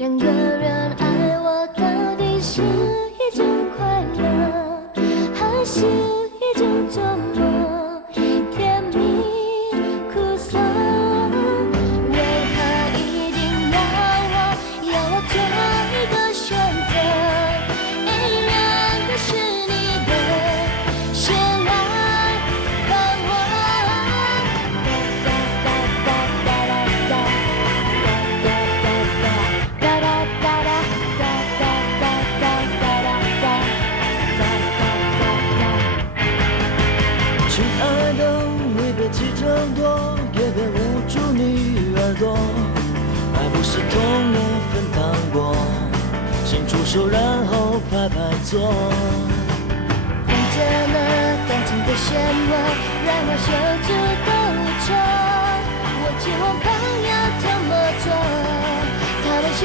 两个人爱我到底是一种快乐，还是一种折磨？甜蜜苦涩，为何一定要我做一个选择？依然都是你的，先来帮我。亲爱的，你别急着躲，也别捂住你耳朵。爱不是童年分糖果，先出手然后拍拍左。看着那感情的漩涡，让我手足都无措。我期望朋友怎么做？他微笑